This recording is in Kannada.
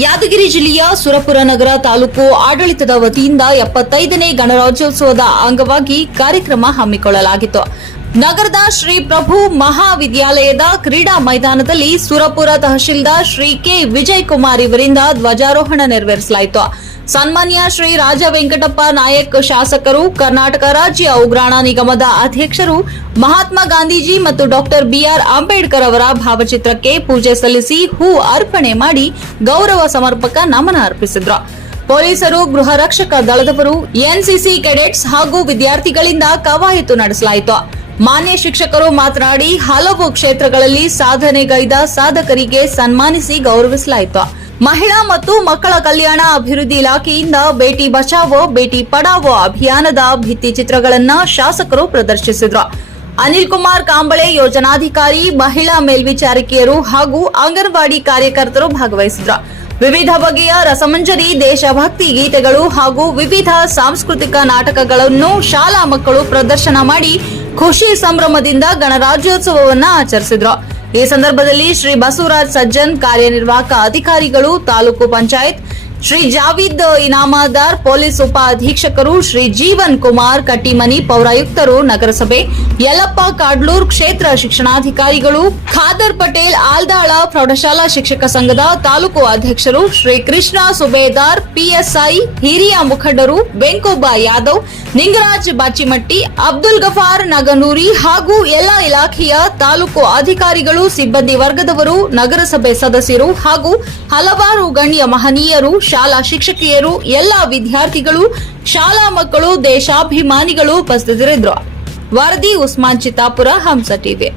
ಯಾದಗಿರಿ ಜಿಲ್ಲೆಯ ಸುರಪುರ ನಗರ ತಾಲೂಕು ಆಡಳಿತದ ವತಿಯಿಂದ 75ನೇ ಗಣರಾಜ್ಯೋತ್ಸವದ ಅಂಗವಾಗಿ ಕಾರ್ಯಕ್ರಮ ಹಮ್ಮಿಕೊಳ್ಳಲಾಗಿತ್ತು. ನಗರದ ಶ್ರೀ ಪ್ರಭು ಮಹಾವಿದ್ಯಾಲಯದ ಕ್ರೀಡಾ ಮೈದಾನದಲ್ಲಿ ಸುರಪುರ ತಹಶೀಲ್ದಾರ್ ಶ್ರೀ ಕೆ ವಿಜಯ್ ಕುಮಾರ್ ಇವರಿಂದ ಧ್ವಜಾರೋಹಣ ನೆರವೇರಿಸಲಾಯಿತು. ಸನ್ಮಾನ್ಯ ಶ್ರೀ ರಾಜ ವೆಂಕಟಪ್ಪ ನಾಯಕ್ ಶಾಸಕರು, ಕರ್ನಾಟಕ ರಾಜ್ಯ ಉಗ್ರಾಣ ನಿಗಮದ ಅಧ್ಯಕ್ಷರು, ಮಹಾತ್ಮ ಗಾಂಧೀಜಿ ಮತ್ತು ಡಾಕ್ಟರ್ ಬಿಆರ್ ಅಂಬೇಡ್ಕರ್ ಅವರ ಭಾವಚಿತ್ರಕ್ಕೆ ಪೂಜೆ ಸಲ್ಲಿಸಿ ಹೂ ಅರ್ಪಣೆ ಮಾಡಿ ಗೌರವ ಸಮರ್ಪಕ ನಮನ ಅರ್ಪಿಸಿದ್ರು. ಪೊಲೀಸರು, ಗೃಹ ರಕ್ಷಕ ದಳದವರು, ಎನ್ಸಿಸಿ ಕೆಡೆಟ್ಸ್ ಹಾಗೂ ವಿದ್ಯಾರ್ಥಿಗಳಿಂದ ಕವಾಯತು ನಡೆಸಲಾಯಿತು. ಮಾನ್ಯ ಶಿಕ್ಷಕರು ಮಾತನಾಡಿ ಹಲವು ಕ್ಷೇತ್ರಗಳಲ್ಲಿ ಸಾಧನೆಗೈದ ಸಾಧಕರಿಗೆ ಸನ್ಮಾನಿಸಿ ಗೌರವಿಸಲಾಯಿತು. ಮಹಿಳಾ ಮತ್ತು ಮಕ್ಕಳ ಕಲ್ಯಾಣ ಅಭಿವೃದ್ಧಿ ಇಲಾಖೆಯಿಂದ ಬೇಟಿ ಬಚಾವೋ ಬೇಟಿ ಪಡಾವೋ ಅಭಿಯಾನದ ಭಿತ್ತಿ ಚಿತ್ರಗಳನ್ನು ಶಾಸಕರು ಪ್ರದರ್ಶಿಸಿದರು. ಅನಿಲ್ ಕುಮಾರ್ ಕಾಂಬಳೆ ಯೋಜನಾಧಿಕಾರಿ, ಮಹಿಳಾ ಮೇಲ್ವಿಚಾರಕಿಯರು ಹಾಗೂ ಅಂಗನವಾಡಿ ಕಾರ್ಯಕರ್ತರು ಭಾಗವಹಿಸಿದರು. ವಿವಿಧ ಬಗೆಯ ರಸಮಂಜರಿ, ದೇಶಭಕ್ತಿ ಗೀತೆಗಳು ಹಾಗೂ ವಿವಿಧ ಸಾಂಸ್ಕೃತಿಕ ನಾಟಕಗಳನ್ನು ಶಾಲಾ ಮಕ್ಕಳು ಪ್ರದರ್ಶನ ಮಾಡಿ ಖುಷಿ ಸಂಭ್ರಮದಿಂದ ಗಣರಾಜ್ಯೋತ್ಸವವನ್ನು ಆಚರಿಸಿದರು. ಈ ಸಂದರ್ಭದಲ್ಲಿ ಶ್ರೀ ಬಸವರಾಜ್ ಸಜ್ಜನ್, ಕಾರ್ಯನಿರ್ವಾಹಕ ಅಧಿಕಾರಿಗಳು, ತಾಲೂಕು ಪಂಚಾಯತ್ ಶ್ರೀ ಜಾವೀದ್ ಇನಾಮದಾರ್, ಪೊಲೀಸ್ ಉಪ ಅಧೀಕ್ಷಕರು ಶ್ರೀ ಜೀವನ್ ಕುಮಾರ್ ಕಟ್ಟಿಮನಿ, ಪೌರಾಯುಕ್ತರು, ನಗರಸಭೆ ಯಲ್ಲಪ್ಪ ಕಾಡ್ಲೂರ್, ಕ್ಷೇತ್ರ ಶಿಕ್ಷಣಾಧಿಕಾರಿಗಳು, ಖಾದರ್ ಪಟೇಲ್, ಆಲ್ದಾಳ ಪ್ರೌಢಶಾಲಾ ಶಿಕ್ಷಕ ಸಂಘದ ತಾಲೂಕು ಅಧ್ಯಕ್ಷರು ಶ್ರೀ ಕೃಷ್ಣ ಸುಬೇದಾರ್, ಪಿಎಸ್ಐ, ಹಿರಿಯ ಮುಖಂಡರು ವೆಂಕೋಬ ಯಾದವ್, ನಿಂಗರಾಜ್ ಬಾಚಿಮಟ್ಟಿ, ಅಬ್ದುಲ್ ಗಫಾರ್ ನಗನೂರಿ ಹಾಗೂ ಎಲ್ಲಾ ಇಲಾಖೆಯ ತಾಲೂಕು ಅಧಿಕಾರಿಗಳು, ಸಿಬ್ಬಂದಿ ವರ್ಗದವರು, ನಗರಸಭೆ ಸದಸ್ಯರು ಹಾಗೂ ಹಲವಾರು ಗಣ್ಯ ಮಹನೀಯರು, ಶಾಲಾ ಶಿಕ್ಷಕಿಯರು, ಎಲ್ಲಾ ವಿದ್ಯಾರ್ಥಿಗಳು, ಶಾಲಾ ಮಕ್ಕಳು, ದೇಶಾಭಿಮಾನಿಗಳು ಉಪಸ್ಥಿತರಿದ್ದರು. ವರದಿ ಉಸ್ಮಾನ್ ಚಿತ್ತಾಪುರ, ಹಂಸ ಟಿವಿ.